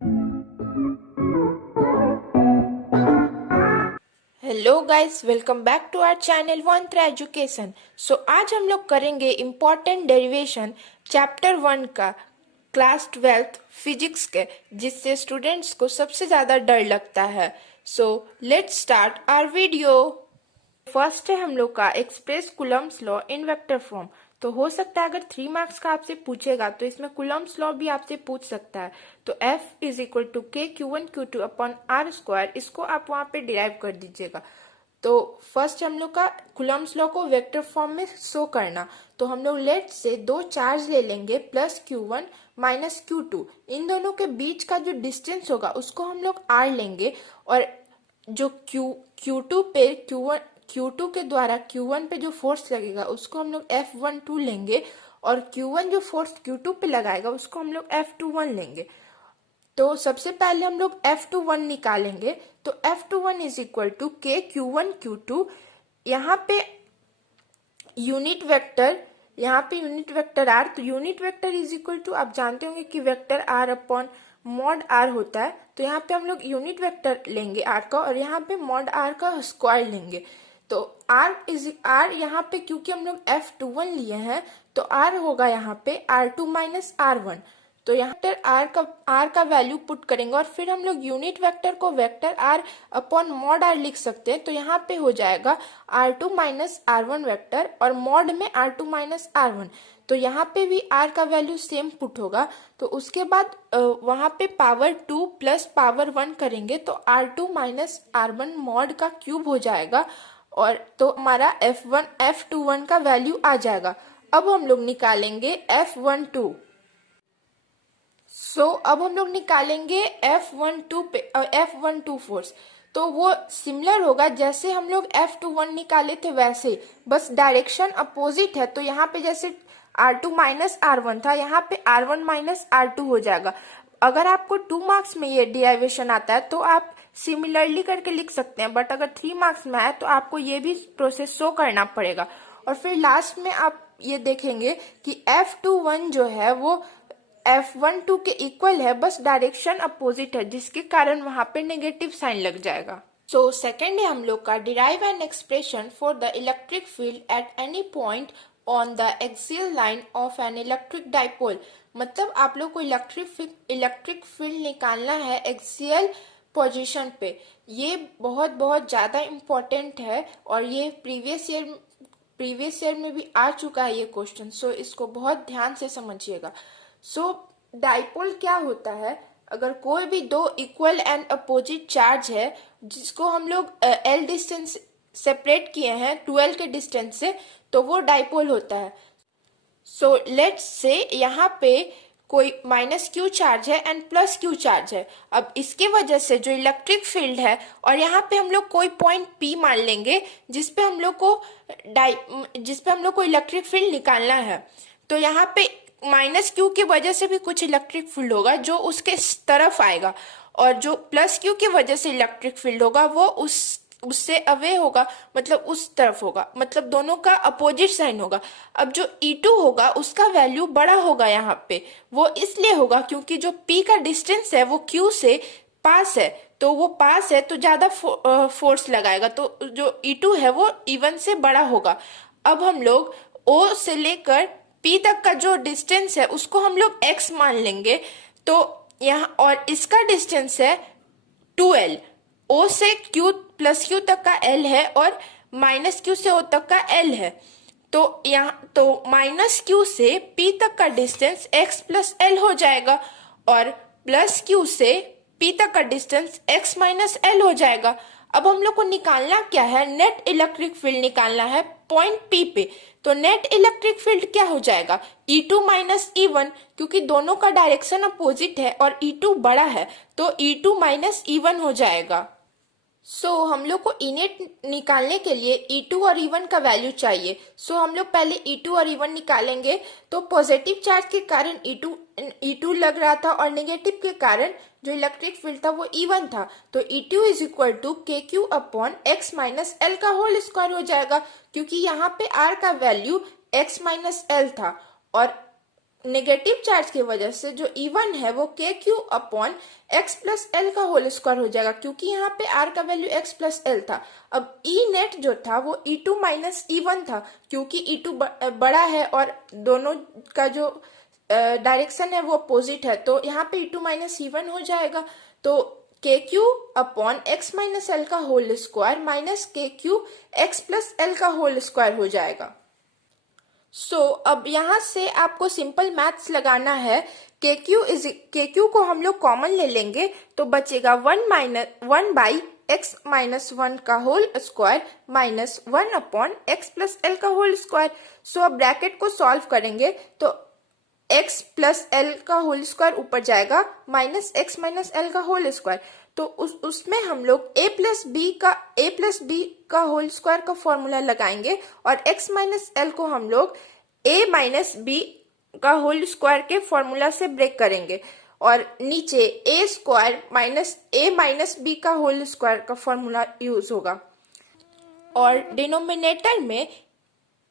Hello guys, welcome back to our channel Vantra education. So आज हम लोग करेंगे इम्पोर्टेंट डेरिवेशन चैप्टर 1 का क्लास 12th फिजिक्स के, जिससे स्टूडेंट्स को सबसे ज़्यादा डर लगता है। So let's start our video. First है हम लोग का express Coulomb's law in vector form. तो हो सकता है अगर 3 मार्क्स का आपसे पूछेगा तो इसमें कूलम्स लॉ भी आपसे पूछ सकता है। तो F इज इक्वल टू के Q1 Q2 upon R square, इसको आप वहां पे डिराइव कर दीजिएगा। तो फर्स्ट हम लोग का कूलम्स लॉ को वेक्टर फॉर्म में शो करना। तो हम लोग लेट से दो चार्ज ले लेंगे, प्लस Q1 माइनस Q2। इन दोनों के बीच का जो डिस्टेंस होगा उसको हम लोग R लेंगे, और जो Q2 पे Q2 के द्वारा Q1 पे जो फोर्स लगेगा उसको हम लोग F12 लेंगे, और Q1 जो फोर्स Q2 पे लगाएगा उसको हम लोग F21 लेंगे। तो सबसे पहले हम लोग F21 निकालेंगे। तो F21 इज इक्वल टू के Q1 Q2। यहाँ पे यूनिट वेक्टर आर, तो unit vector is equal to, आप जानते होंगे कि vector R upon mod R होता है। तो यहाँ पे हम लोग यूनिट वेक्टर लेंगे आर का, और यहाँ पे मॉड आर का स्क्वायर लेंगे। तो आर यहाँ पे क्योंकि हम लोग F21 लिए हैं, तो आर होगा यहाँ पे R2 माइनस R1। तो यहाँ पर आर का वैल्यू पुट करेंगे, और फिर हम लोग यूनिट वेक्टर को vector R upon mod R लिख सकते हैं। तो यहाँ पे हो जाएगा R2 माइनस R1 वेक्टर, और मॉड में R2 माइनस R1। तो यहाँ पे भी R का वैल्यू सेम पुट होगा। तो उसके बाद वहां पे पावर 2 प्लस पावर 1 करेंगे, तो R2 माइनस R1 मॉड का क्यूब हो जाएगा, और तो हमारा F21 का वैल्यू आ जाएगा। अब हम लोग निकालेंगे F12। अब हम लोग निकालेंगे F12 फोर्स। तो वो सिमिलर होगा जैसे हम लोग F21 निकाले थे वैसे, बस डायरेक्शन अपोजिट है। तो यहाँ पे जैसे R2 माइनस R1 था, यहाँ पे R1 माइनस R2 हो जाएगा। अगर आपको 2 मार्क्स में ये डिराइवेशन आता है तो आप सिमिलरली करके लिख सकते हैं, बट अगर 3 मार्क्स में आए तो आपको ये भी प्रोसेस शो करना पड़ेगा। और फिर लास्ट में आप ये देखेंगे कि F21 जो है वो F12 के इक्वल है, बस डायरेक्शन अपोजिट है, जिसके कारण वहां पे नेगेटिव साइन लग जाएगा। सो सेकेंड है हम लोग का derive an expression for the electric field at any point on the axial line of an electric dipole. मतलब आप लोग को इलेक्ट्रिक फील्ड निकालना है एक्सियल पोजीशन पे। ये बहुत बहुत ज्यादा इम्पोर्टेंट है, और ये प्रीवियस ईयर में भी आ चुका है ये क्वेश्चन। सो इसको बहुत ध्यान से समझिएगा। डाइपोल क्या होता है? अगर कोई भी दो इक्वल एंड अपोजिट चार्ज है, जिसको हम लोग L डिस्टेंस सेपरेट किए हैं 12 के डिस्टेंस से, तो वो डाइपोल होता है। लेट्स से यहाँ पे कोई माइनस क्यू चार्ज है एंड प्लस क्यू चार्ज है। अब इसके वजह से जो इलेक्ट्रिक फील्ड है, और यहाँ पे हम लोग कोई पॉइंट P मान लेंगे जिसपे हम लोग को इलेक्ट्रिक फील्ड निकालना है। तो यहाँ पे माइनस क्यू की वजह से भी कुछ इलेक्ट्रिक फील्ड होगा जो उसके तरफ आएगा, और जो प्लस क्यू की वजह से इलेक्ट्रिक फील्ड होगा वो उससे अवे होगा, मतलब उस तरफ होगा, मतलब दोनों का अपोजिट साइन होगा। अब जो E2 होगा उसका वैल्यू बड़ा होगा यहाँ पे। वो इसलिए होगा क्योंकि जो P का डिस्टेंस है वो Q से पास है, तो वो पास है तो ज्यादा फोर्स लगाएगा, तो जो E2 है वो E1 से बड़ा होगा। अब हम लोग O से लेकर P तक का जो डिस्टेंस है उसको हम लोग x मान लेंगे। तो यहाँ और इसका डिस्टेंस है 2L। O से Q प्लस Q तक का L है, और माइनस Q से O तक का L है। तो यहाँ तो माइनस Q से P तक का डिस्टेंस x प्लस L हो जाएगा, और प्लस Q से P तक का डिस्टेंस x माइनस L हो जाएगा। अब हम लोग को निकालना क्या है? नेट इलेक्ट्रिक फील्ड निकालना है पॉइंट P पे। तो नेट इलेक्ट्रिक फील्ड क्या हो जाएगा? E2 माइनस E1, क्योंकि दोनों का डायरेक्शन अपोजिट है और E2 बड़ा है, तो E2 माइनस E1 हो जाएगा। हम लोग को इनेट निकालने के लिए E2 और E1 का वैल्यू चाहिए। हम लोग पहले E2 और E1 निकालेंगे। तो पॉजिटिव चार्ज के कारण E2 लग रहा था, और नेगेटिव के कारण जो इलेक्ट्रिक फील्ड था वो E1 था। तो E2 is equal to KQ upon x minus L का होल स्क्वायर हो जाएगा, क्योंकि यहाँ पे R का वैल्यू x माइनस L था, और नेगेटिव चार्ज की वजह से जो E1 है वो के q upon X plus L का होल स्क्वायर हो जाएगा, क्योंकि यहाँ पे R का वैल्यू एक्स प्लस एल था। अब E नेट जो था वो E2 माइनस E1 था, क्योंकि E2 बड़ा है और दोनों का जो डायरेक्शन है वो अपोजिट है, तो यहाँ पे E2 माइनस E1 हो जाएगा। तो के q upon x minus L का होल स्क्वायर माइनस के क्यू एक्स प्लस एल का होल स्क्वायर हो जाएगा। अब यहाँ से आपको सिंपल मैथ्स लगाना है। के क्यू को हम लोग कॉमन ले लेंगे तो बचेगा 1 बाई एक्स माइनस 1 का whole square minus 1 upon X plus L का होल स्क्वायर। अब ब्रैकेट को सॉल्व करेंगे तो एक्स प्लस एल का होल स्क्वायर ऊपर जाएगा माइनस एक्स माइनस एल का होल स्क्वायर। तो उसमें हम लोग a प्लस बी का होल स्क्वायर का फॉर्मूला लगाएंगे और x माइनस एल को हम लोग a माइनस बी का होल स्क्वायर के फॉर्मूला से ब्रेक करेंगे और नीचे a square minus a minus B का होल स्क्वायर का फॉर्मूला यूज होगा और डिनोमिनेटर में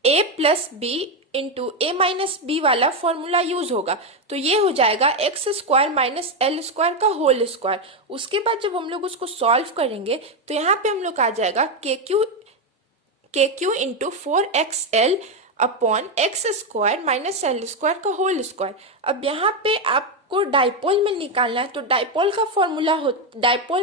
a plus B into A minus B वाला फॉर्मूला यूज होगा। तो ये हो जाएगा X square minus L square का होल स्क्वायर। उसके बाद जब हम लोग उसको सॉल्व करेंगे तो यहाँ पे हम लोग आ जाएगा के Q into 4xl upon x square minus L square का होल स्क्वायर। अब यहाँ पे आपको डाइपोल में निकालना है, तो डाइपोल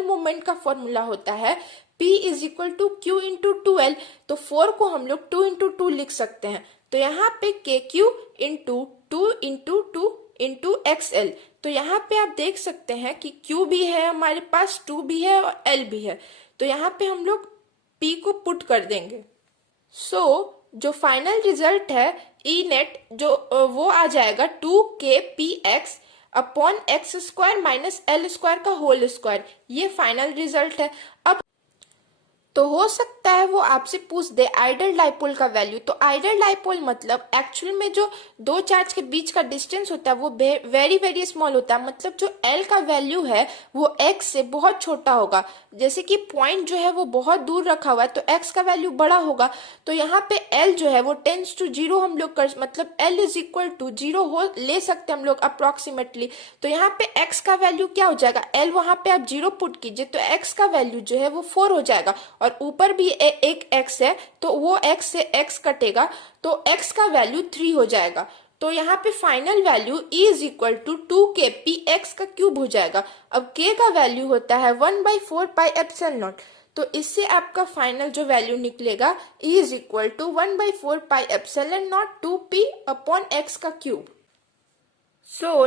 मोमेंट का फॉर्मूला होता है P is equal to Q into 2L। तो 4 को हम लोग 2 इंटू 2 लिख सकते हैं। तो यहाँ पे के क्यू इंटू 2 इंटू XL। तो यहाँ पे आप देख सकते हैं कि Q भी है हमारे पास, 2 भी है और L भी है। तो यहाँ पे हम लोग P को पुट कर देंगे। जो फाइनल रिजल्ट है E नेट जो वो आ जाएगा 2kpx upon x square minus L square का होल स्क्वायर। ये फाइनल रिजल्ट है। अब तो हो सकता है वो आपसे पूछ दे आइडल डाइपोल का वैल्यू। तो आइडल डाइपोल मतलब एक्चुअल में जो दो चार्ज के बीच का डिस्टेंस होता है वो वेरी वेरी स्मॉल होता है, मतलब जो L का वैल्यू है वो X से बहुत छोटा होगा। जैसे कि पॉइंट जो है वो बहुत दूर रखा हुआ है तो X का वैल्यू बड़ा होगा। तो यहाँ पे L जो है वो टेंस टू 0 हम लोग कर मतलब L इज इक्वल टू 0 हो ले सकते हम लोग अप्रोक्सीमेटली। तो यहाँ पे X का वैल्यू क्या हो जाएगा, L वहां पे आप 0 पुट कीजिए तो X का वैल्यू जो है वो 4 हो जाएगा और ऊपर भी एक x है तो वो x से x कटेगा तो x का वैल्यू 3 हो जाएगा। तो यहाँ पे final value E is equal to 2kp x का क्यूब हो जाएगा। अब k का वैल्यू होता है 1/4 पाई एप्सिलॉन नॉट। तो इससे आपका फाइनल जो वैल्यू निकलेगा E is equal to 1/4 pi epsilon naught 2p upon x का क्यूब।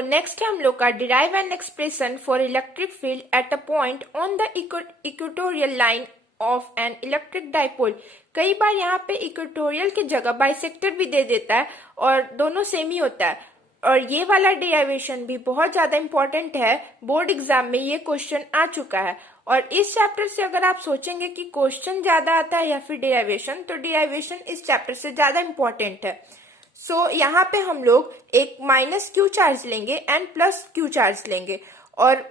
नेक्स्ट है हम लोग का derive an expression for electric field at a point on the equatorial line of an electric dipole. कई बार यहाँ पे इक्वेटोरियल की जगह बाइसेक्टर भी दे देता है और दोनों सेम ही होता है। और ये वाला डेरिवेशन भी बहुत ज्यादा इंपॉर्टेंट है, बोर्ड एग्जाम में ये क्वेश्चन आ चुका है। और इस चैप्टर से अगर आप सोचेंगे कि क्वेश्चन ज्यादा आता है या फिर डेरिवेशन, तो डेरिवेशन इस चैप्टर से ज्यादा इंपॉर्टेंट है। यहाँ पे हम लोग एक माइनस क्यू चार्ज लेंगे एंड प्लस क्यू चार्ज लेंगे और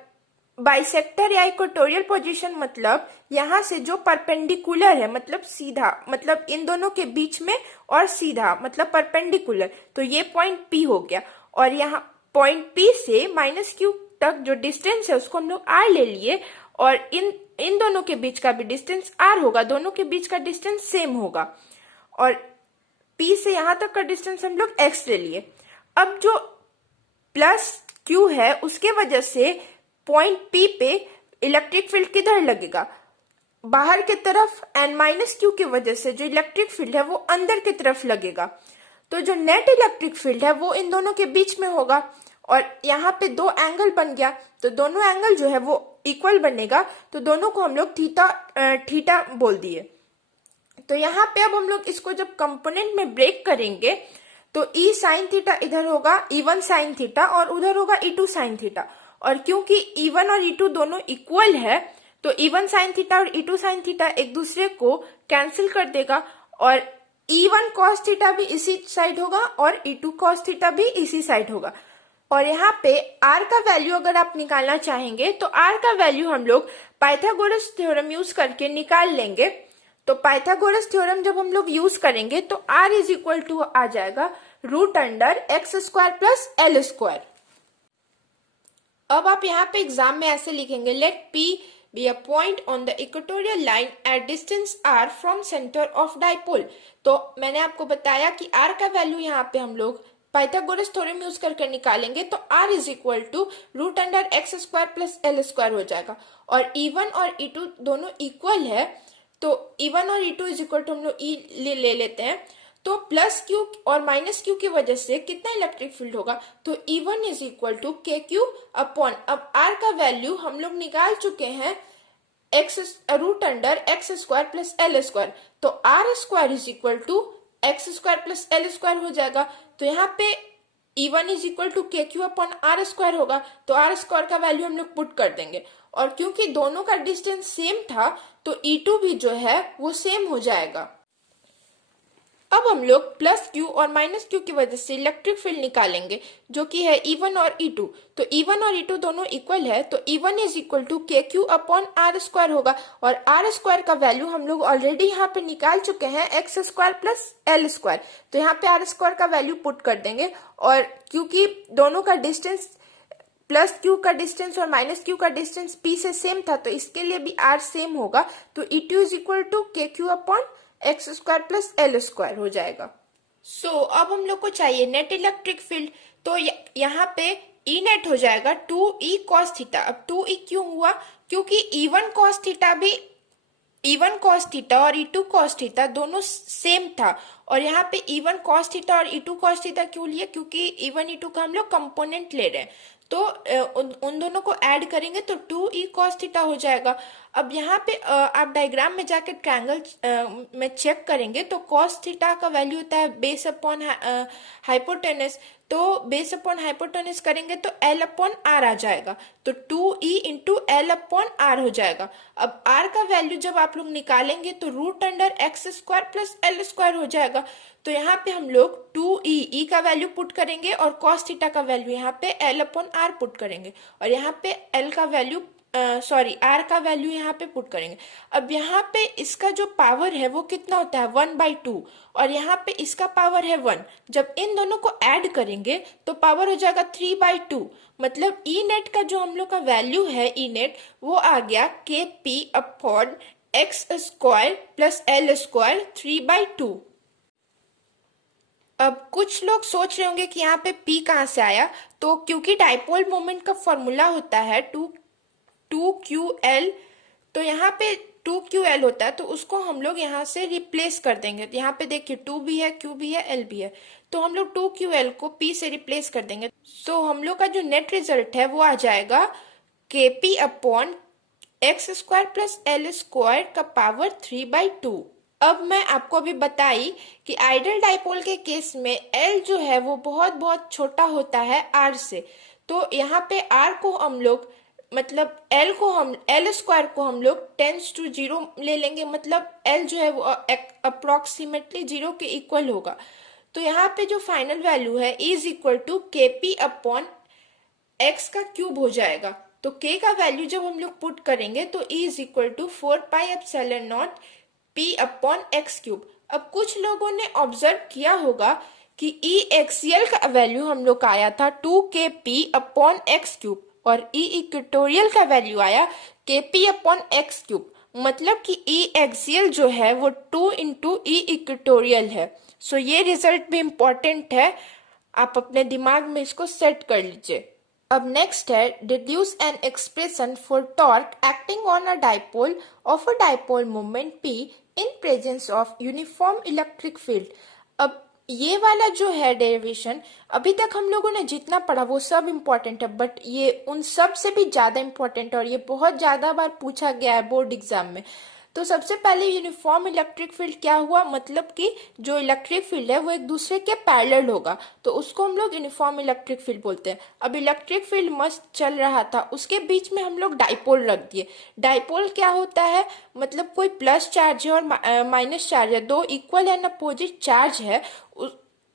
बाइसेक्टर या इक्वेटोरियल पोजीशन मतलब यहाँ से जो परपेंडिकुलर है मतलब सीधा, मतलब इन दोनों के बीच में और सीधा मतलब परपेंडिकुलर, तो ये पॉइंट P हो गया। और यहाँ पॉइंट P से माइनस क्यू तक जो डिस्टेंस है उसको हम लोग R ले लिए और इन दोनों के बीच का भी डिस्टेंस R होगा, दोनों के बीच का डिस्टेंस सेम होगा। और P से यहाँ तक का डिस्टेंस हम लोग X ले लिए। अब जो प्लस Q है उसके वजह से पॉइंट P पे इलेक्ट्रिक फील्ड किधर लगेगा, बाहर की तरफ, एंड माइनस क्यू की वजह से जो इलेक्ट्रिक फील्ड है वो अंदर की तरफ लगेगा। तो जो नेट इलेक्ट्रिक फील्ड है वो इन दोनों के बीच में होगा और यहाँ पे दो एंगल बन गया तो दोनों एंगल जो है वो इक्वल बनेगा, तो दोनों को हम लोग थीटा बोल दिए। तो यहाँ पे अब हम लोग इसको जब कंपोनेंट में ब्रेक करेंगे तो E साइन थीटा इधर होगा E1 साइन थीटा और उधर होगा E2 साइन थीटा। और क्योंकि E1 और E2 दोनों इक्वल है तो E1 साइन थीटा और E2 साइन थीटा एक दूसरे को कैंसिल कर देगा और E1 कॉस थीटा भी इसी साइड होगा और E2 कॉस थीटा भी इसी साइड होगा। और यहाँ पे R का वैल्यू अगर आप निकालना चाहेंगे तो R का वैल्यू हम लोग पाइथागोरस थ्योरम यूज करके निकाल लेंगे। तो पाइथागोरस थ्योरम जब हम लोग यूज करेंगे तो R इज इक्वल टू आ जाएगा root under x square plus L square. अब आप यहाँ पे एग्जाम में ऐसे लिखेंगे, let P be a point on the equatorial line at distance r from center of dipole। तो मैंने आपको बताया कि r का वैल्यू यहाँ पे हम लोग पाइथागोरस थ्योरम यूज करके निकालेंगे, तो r is equal to root under x square plus L square हो जाएगा। और E1 और E2 दोनों इक्वल है, तो E1 और E2 इज इक्वल टू हम लोग E ले लेते हैं। तो प्लस क्यू और माइनस क्यू की वजह से कितना इलेक्ट्रिक फील्ड होगा, तो E1 is equal to k q upon, अब R का वैल्यू हम लोग निकाल चुके हैं x root under x square plus L square, तो R square is equal to x square plus L square हो जाएगा। तो यहाँ पे E1 is equal to k q upon R square होगा, तो आर स्क्वायर का वैल्यू हम लोग पुट कर देंगे। और क्योंकि दोनों का डिस्टेंस सेम था तो E2 भी जो है वो सेम हो जाएगा। अब हम लोग प्लस क्यू और माइनस क्यू की वजह से इलेक्ट्रिक फील्ड निकालेंगे, जो कि है E1 और E2। तो E1 और E2 दोनों इक्वल है, तो E1 is equal to k q upon R square होगा। और आर स्क्वायर का वैल्यू हम लोग ऑलरेडी यहाँ पे निकाल चुके हैं, x square plus L square. तो यहाँ पे आर स्क्वायर का वैल्यू पुट कर देंगे। और क्योंकि दोनों का डिस्टेंस, प्लस क्यू का डिस्टेंस और माइनस क्यू का डिस्टेंस पी से सेम था, तो इसके लिए भी आर सेम होगा। तो E2 is equal to k q upon x square plus L square हो जाएगा। सो अब हम लोग को चाहिए नेट इलेक्ट्रिक फील्ड, तो यहाँ पे ई नेट हो जाएगा 2E कॉस थीटा। अब 2E क्यों हुआ, क्योंकि E1 कॉस थीटा भी E1 कॉस थीटा और E2 कॉस थीटा दोनों सेम था। और यहाँ पे E1 कॉस थीटा और E2 कॉस थीटा क्यों लिए, क्योंकि E1 E2 का हम लोग कंपोनेंट ले रहे हैं, तो उन दोनों को ऐड करेंगे तो 2E कॉस थीटा हो जाएगा। अब यहाँ पे आप डायग्राम में जाके ट्रायंगल में चेक करेंगे तो कॉस थीटा का वैल्यू होता है बेस अपॉन हाइपोटेनस, तो बेस अपॉन हाइपोटेनस करेंगे तो L अपॉन आर आ जाएगा, तो 2E into L upon are हो जाएगा। अब R का वैल्यू जब आप लोग निकालेंगे तो root under x square plus L square हो जाएगा। तो यहाँ पे हम लोग 2E का वैल्यू पुट करेंगे और कॉस थीटा का वैल्यू यहाँ पे L अपॉन आर पुट करेंगे, और यहाँ पे L का वैल्यू R का वैल्यू यहाँ पे पुट करेंगे। अब यहाँ पे इसका जो पावर है वो कितना होता है 1/2, और यहाँ पे इसका पावर है 1। जब इन दोनों को ऐड करेंगे तो पावर हो जाएगा 3/2। मतलब ई नेट का जो हम लोग का वैल्यू है ई नेट वो आ गया के P upon x square plus L square 3/2। अब कुछ लोग सोच रहे होंगे कि यहाँ पे P कहाँ से आया, तो क्योंकि डाइपोल मोमेंट का फॉर्मूला होता है 2QL, तो यहाँ पे 2QL होता है, तो उसको हम लोग यहाँ से रिप्लेस कर देंगे। तो यहाँ पे देखिए 2 भी है, Q भी है, L भी है, तो हम लोग 2QL को P से रिप्लेस कर देंगे। सो हम लोग का जो नेट रिजल्ट है वो आ जाएगा KP upon x square plus L square का पावर 3/2। अब मैं आपको अभी बताई कि आइडियल डाइपोल के केस में L जो है वो बहुत बहुत छोटा होता है R से, तो यहाँ पे R को हम लोग मतलब L स्क्वायर को हम लोग 10⁻�0 ले लेंगे, मतलब L जो है वो अप्रोक्सीमेटली 0 के इक्वल होगा। तो यहाँ पे जो फाइनल वैल्यू है is equal to KP upon X का क्यूब हो जाएगा। तो K का वैल्यू जब हम लोग पुट करेंगे तो is equal to 4πε0 P upon x cube. अब कुछ लोगों ने ऑब्जर्व किया होगा कि ई एक्सियल का वैल्यू हम लोग का आया था 2KP अपॉन एक्स क्यूब, और ई इक्वेटोरियल का वैल्यू आया KP अपॉन एक्स क्यूब, मतलब कि ई एक्सियल जो है वो 2 इंटू ई इक्वेटोरियल है। सो ये रिजल्ट भी इम्पोर्टेंट है, आप अपने दिमाग में इसको सेट कर लीजिए। अब नेक्स्ट है deduce N expression for torque acting on a dipole of a dipole moment P in presence of uniform electric field. अब ये वाला जो है डेरिवेशन अभी तक हम लोगों ने जितना पढ़ा वो सब इम्पोर्टेंट है, बट ये उन सब से भी ज्यादा इम्पोर्टेंट है और ये बहुत ज्यादा बार पूछा गया है बोर्ड एग्जाम में। तो सबसे पहले यूनिफॉर्म इलेक्ट्रिक फील्ड क्या हुआ, मतलब कि जो इलेक्ट्रिक फील्ड है वो एक दूसरे के पैरेलल होगा, तो उसको हम लोग यूनिफॉर्म इलेक्ट्रिक फील्ड बोलते हैं। अब इलेक्ट्रिक फील्ड मस्त चल रहा था, उसके बीच में हम लोग डाइपोल रख दिए। डाइपोल क्या होता है, मतलब कोई प्लस चार्ज है और माइनस चार्ज है, दो इक्वल एंड अपोजिट चार्ज है,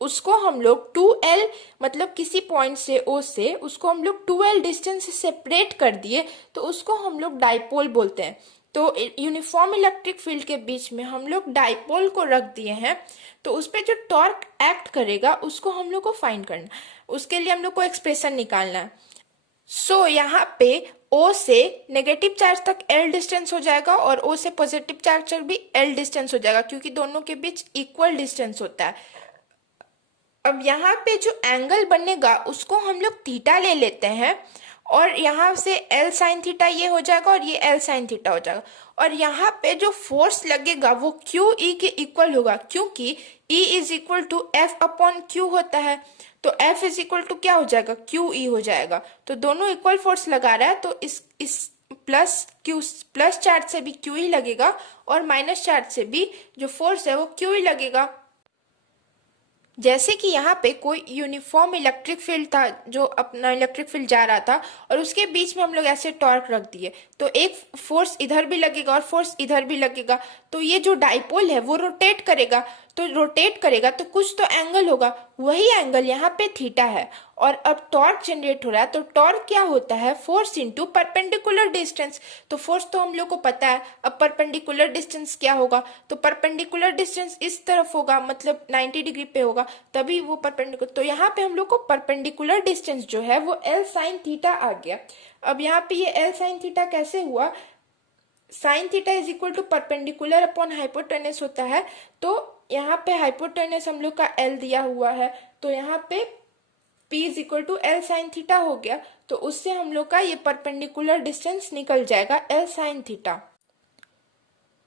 उसको हम लोग 2L मतलब किसी पॉइंट से O से उसको हम लोग 2L डिस्टेंस से सेपरेट कर दिए, तो उसको हम लोग डाइपोल बोलते हैं। तो यूनिफॉर्म इलेक्ट्रिक फील्ड के बीच में हम लोग डाइपोल को रख दिए हैं, तो उस पर जो टॉर्क एक्ट करेगा उसको हम लोग को फाइंड करना, उसके लिए हम लोग को एक्सप्रेशन निकालना है। सो यहाँ पे O से नेगेटिव चार्ज तक L डिस्टेंस हो जाएगा और O से पॉजिटिव चार्ज तक भी L डिस्टेंस हो जाएगा, क्योंकि दोनों के बीच इक्वल डिस्टेंस होता है। अब यहाँ पे जो एंगल बनेगा उसको हम लोग थीटा ले लेते हैं, और यहाँ से L साइन थीटा ये हो जाएगा और ये L साइन थीटा हो जाएगा। और यहाँ पे जो फोर्स लगेगा वो क्यू ई के इक्वल होगा, क्योंकि E is equal to F upon Q होता है। तो F इज इक्वल टू क्या हो जाएगा, क्यू ई हो जाएगा। तो दोनों इक्वल फोर्स लगा रहा है, तो इस प्लस चार्ज से भी क्यू ई लगेगा और माइनस चार्ज से भी जो फोर्स है वो क्यू ई लगेगा। जैसे कि यहाँ पे कोई यूनिफॉर्म इलेक्ट्रिक फील्ड था, जो अपना इलेक्ट्रिक फील्ड जा रहा था, और उसके बीच में हम लोग ऐसे टॉर्क रख दिए, तो एक फोर्स इधर भी लगेगा और फोर्स इधर भी लगेगा। तो ये जो डाइपोल है वो रोटेट करेगा, तो कुछ तो एंगल होगा, वही एंगल यहाँ पे थीटा है। और अब टॉर्क जनरेट हो रहा है, तो टॉर्क क्या होता है, फोर्स इंटू परपेंडिकुलर डिस्टेंस। तो फोर्स तो हम लोग को पता है, अब परपेंडिकुलर डिस्टेंस क्या होगा, तो परपेंडिकुलर डिस्टेंस इस तरफ होगा, मतलब 90 डिग्री पे होगा, तभी वो परपेंडिकुलर। तो यहाँ पे हम लोग को परपेंडिकुलर डिस्टेंस जो है वो L साइन थीटा आ गया। अब यहाँ पे ये L साइन थीटा कैसे हुआ, sine theta is equal to perpendicular upon hypotenuse होता है। तो यहाँ पे हाइपोटेनस हम लोग का L दिया हुआ है, तो यहाँ पे P is equal to L sine theta हो गया। तो उससे हम लोग का ये परपेंडिकुलर डिस्टेंस निकल जाएगा L sine theta.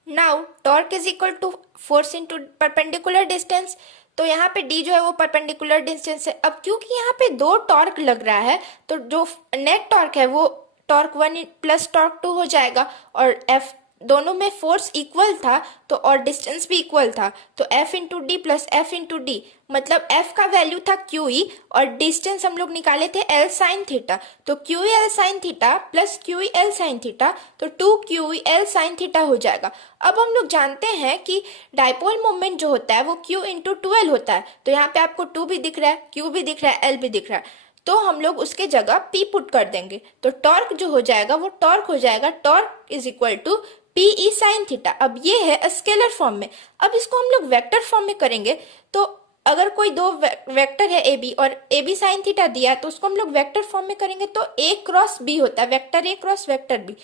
Now torque is equal to force into perpendicular distance. तो यहाँ पे D जो है वो परपेंडिकुलर डिस्टेंस है। अब क्योंकि यहाँ पे दो टॉर्क लग रहा है, तो जो नेट टॉर्क है वो टॉर्क 1 प्लस टॉर्क 2 हो जाएगा, और F दोनों में फोर्स इक्वल था तो और डिस्टेंस भी इक्वल था, तो F into D plus F into D, मतलब F का वैल्यू था QE और डिस्टेंस हम लोग निकाले थे L साइन थीटा। तो QE L sine theta plus QE L sine theta, तो 2QE L साइन थीटा हो जाएगा। अब हम लोग जानते हैं कि डाइपोल मोमेंट जो होता है वो Q इंटू 2L होता है। तो यहाँ पे आपको 2 भी दिख रहा है, Q भी दिख रहा है, L भी दिख रहा है, तो हम लोग उसके जगह P पुट कर देंगे। तो टॉर्क जो हो जाएगा वो टॉर्क हो जाएगा, torque is equal to PE sine theta. अब ये है स्केलर फॉर्म में। अब इसको हम लोग वेक्टर फॉर्म में करेंगे, तो अगर कोई दो वेक्टर है AB और AB साइन थीटा दिया है, तो उसको हम लोग वेक्टर फॉर्म में करेंगे, तो A क्रॉस B होता है, vector A cross vector B।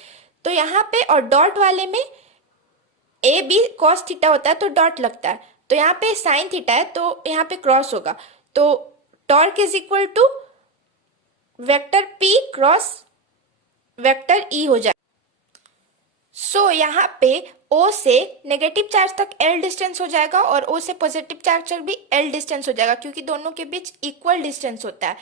तो यहाँ पे और डॉट वाले में AB कॉस थीटा होता है, तो डॉट लगता है। तो यहाँ पे साइन थीटा है, तो यहाँ पे क्रॉस होगा, तो torque is equal to vector P cross vector E हो जाए। सो यहाँ पे O से नेगेटिव चार्ज तक L डिस्टेंस हो जाएगा और O से पॉजिटिव चार्ज तक भी L डिस्टेंस हो जाएगा, क्योंकि दोनों के बीच इक्वल डिस्टेंस होता है।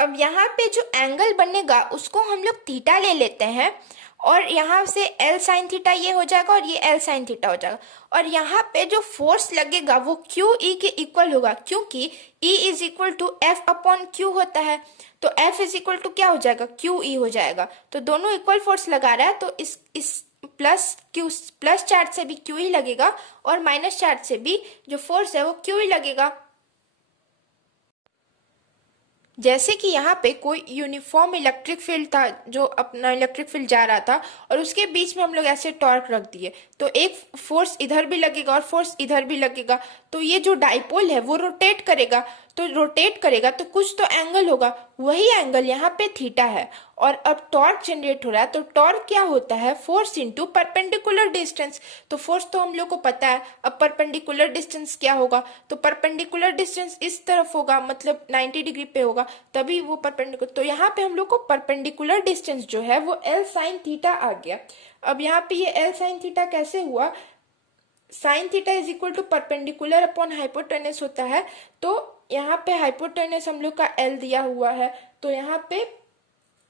अब यहाँ पे जो एंगल बनेगा उसको हम लोग थीटा ले लेते हैं, और यहाँ से L साइन थीटा ये हो जाएगा और ये L साइन थीटा हो जाएगा। और यहाँ पे जो फोर्स लगेगा वो क्यू ई के इक्वल होगा, क्योंकि E is equal to F upon Q होता है। तो F इज इक्वल टू क्या हो जाएगा, क्यू ई हो जाएगा। तो दोनों इक्वल फोर्स लगा रहा है, तो इस प्लस चार्ज से भी क्यू ई लगेगा और माइनस चार्ज से भी जो फोर्स है वो क्यू ई लगेगा। जैसे कि यहाँ पे कोई यूनिफॉर्म इलेक्ट्रिक फील्ड था, जो अपना इलेक्ट्रिक फील्ड जा रहा था, और उसके बीच में हम लोग ऐसे टॉर्क रख दिए, तो एक फोर्स इधर भी लगेगा और फोर्स इधर भी लगेगा। तो ये जो डाइपोल है वो रोटेट करेगा, तो कुछ तो एंगल होगा, वही एंगल यहाँ पे थीटा है। और अब टॉर्क जनरेट हो रहा है, तो टॉर्क क्या होता है, फोर्स इंटू परपेंडिकुलर डिस्टेंस। तो फोर्स तो हम लोग को पता है, अब परपेंडिकुलर डिस्टेंस क्या होगा, तो परपेंडिकुलर डिस्टेंस इस तरफ होगा, मतलब 90 डिग्री पे होगा, तभी वो परपेंडिकुलर। तो यहाँ पे हम लोग को परपेंडिकुलर डिस्टेंस जो है वो L साइन थीटा आ गया। अब यहाँ पे ये L साइन थीटा कैसे हुआ, sine theta is equal to perpendicular upon hypotenuse होता है। तो यहाँ पे हाइपोटेनस हम लोग का L दिया हुआ है, तो यहाँ पे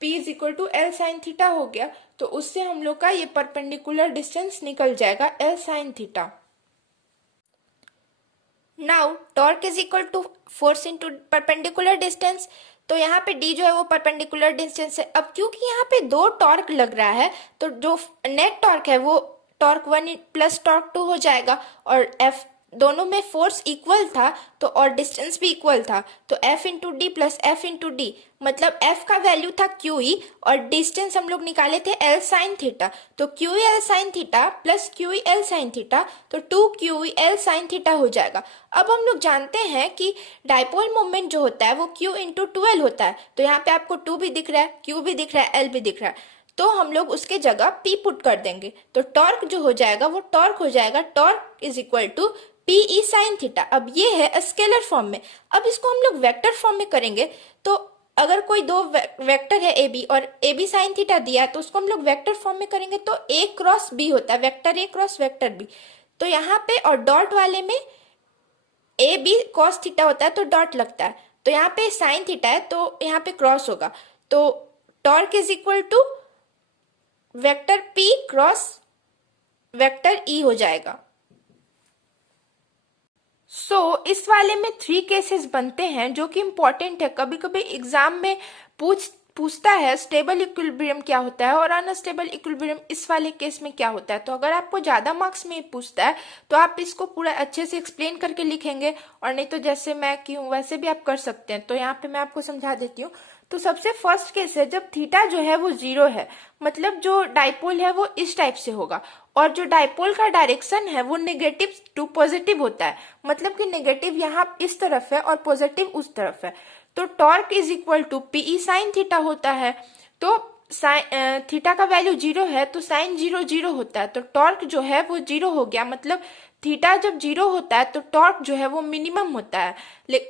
P is equal to L sine theta हो गया। तो उससे हम लोग का ये परपेंडिकुलर डिस्टेंस निकल जाएगा L sine theta. Now torque is equal to force into perpendicular distance. तो यहाँ पे D जो है वो परपेंडिकुलर डिस्टेंस है। अब क्योंकि यहाँ पे दो टॉर्क लग रहा है, तो जो नेट टॉर्क है वो टॉर्क 1 प्लस टॉर्क 2 हो जाएगा, और F दोनों में फोर्स इक्वल था तो और डिस्टेंस भी इक्वल था, तो F into D plus F into D, मतलब F का वैल्यू था QE और डिस्टेंस हम लोग निकाले थे L साइन थीटा, तो QEL sine theta plus QEL sine theta, तो 2QEL साइन थीटा हो जाएगा। अब हम लोग जानते हैं कि डाइपोल मोमेंट जो होता है वो Q इंटू 2L होता है, तो यहाँ पे आपको 2 भी दिख रहा है, Q भी दिख रहा है, L भी दिख रहा है, तो हम लोग उसके जगह P पुट कर देंगे, तो टॉर्क जो हो जाएगा वो टॉर्क हो जाएगा, torque is equal to PE sine theta. अब ये है स्केलर फॉर्म में, अब इसको हम लोग वेक्टर फॉर्म में करेंगे, तो अगर कोई दो वेक्टर है AB और AB साइन थीटा दिया है तो उसको हम लोग वेक्टर फॉर्म में करेंगे, तो A क्रॉस B होता है, vector A cross vector B, तो यहाँ पे और डॉट वाले में AB कॉस थीटा होता है तो डॉट लगता है, तो यहाँ पे साइन थीटा है तो यहाँ पे क्रॉस होगा, तो torque is equal to vector P cross vector E हो जाएगा। इस वाले में 3 केसेस बनते हैं जो कि इंपॉर्टेंट है, कभी कभी एग्जाम में पूछता है स्टेबल इक्विलिब्रियम क्या होता है और अनस्टेबल इक्विलिब्रियम इस वाले केस में क्या होता है। तो अगर आपको ज्यादा मार्क्स में पूछता है तो आप इसको पूरा अच्छे से एक्सप्लेन करके लिखेंगे, और नहीं तो जैसे मैं की हूँ वैसे भी आप कर सकते हैं। तो यहाँ पे मैं आपको समझा देती हूँ। तो सबसे फर्स्ट केस है जब थीटा जो है वो 0 है, मतलब जो डाइपोल है वो इस टाइप से होगा और जो डाइपोल का डायरेक्शन है वो नेगेटिव टू पॉजिटिव होता है, मतलब कि नेगेटिव यहाँ इस तरफ है और पॉजिटिव उस तरफ है, तो torque is equal to PE sine theta होता है। तो थीटा का वैल्यू 0 है तो साइन 0 0 होता है, तो टॉर्क जो है वो 0 हो गया, मतलब थीटा जब 0 होता है तो टॉर्क जो है वो मिनिमम होता है,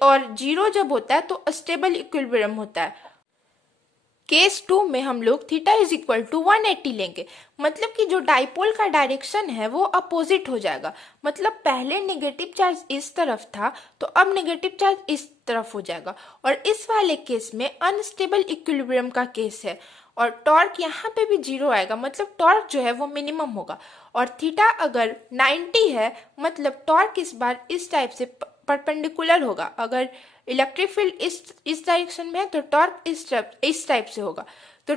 और 0 जब होता है तो स्टेबल इक्विलिब्रियम होता है। केस 2 में हम लोग थीटा इज इक्वल टू 180 लेंगे, मतलब कि जो डाइपोल का डायरेक्शन है वो अपोजिट हो जाएगा, मतलब पहले नेगेटिव चार्ज इस तरफ था तो अब नेगेटिव चार्ज इस तरफ हो जाएगा, और इस वाले केस में अनस्टेबल इक्विलिब्रियम का केस है और टॉर्क यहाँ पे भी 0 आएगा, मतलब टॉर्क जो है वो मिनिमम होगा, और थीटा अगर 90 है मतलब टॉर्क इस बार इस टाइप से परपेंडिकुलर होगा, अगर इलेक्ट्रिक फील्ड इस डायरेक्शन में है तो टॉर्क इस टाइप से होगा, तो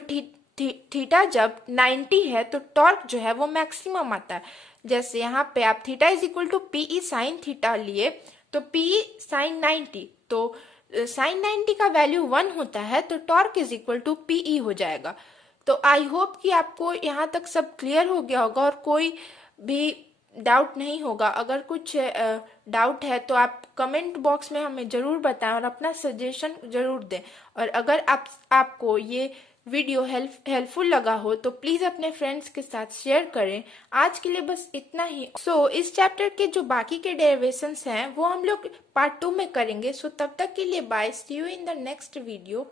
थीटा जब 90 है तो टॉर्क जो है वो मैक्सिमम आता है। जैसे यहाँ पे आप theta is equal to PE sine theta लिए तो PE साइन 90, तो साइन 90 का वैल्यू 1 होता है तो torque is equal to PE हो जाएगा। तो आई होप कि आपको यहाँ तक सब क्लियर हो गया होगा और कोई भी डाउट नहीं होगा। अगर कुछ डाउट है तो आप कमेंट बॉक्स में हमें ज़रूर बताएं और अपना सजेशन ज़रूर दें, और अगर आपको ये वीडियो हेल्पफुल लगा हो तो प्लीज़ अपने फ्रेंड्स के साथ शेयर करें। आज के लिए बस इतना ही। इस चैप्टर के जो बाकी के डेरिवेशंस हैं वो हम लोग पार्ट 2 में करेंगे। तब तक के लिए bye, see you in the next video.